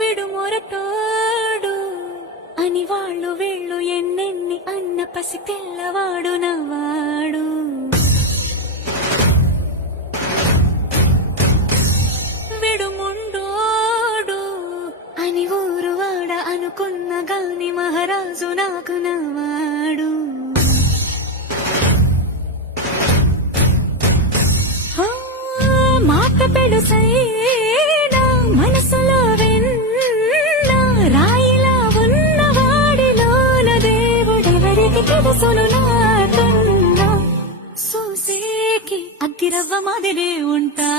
విడుమొరటోడు అని వాళ్ళు వీళ్ళు ఎన్నెన్ని అన్న పసి పిల్లవాడు నవ్వాడు. విడుముండోడు అని ఊరు వాడ అనుకున్న గాని మహారాజు నాకు నవ్వాడు. మాట పెడుసైనా మనసులో వెన్న రాయిలా ఉన్నవాడిలోన దేవుడెవరికి తెలుసును నాకన్నా. సూసేకి అగ్గిరవ్వ మాదిరే ఉంటా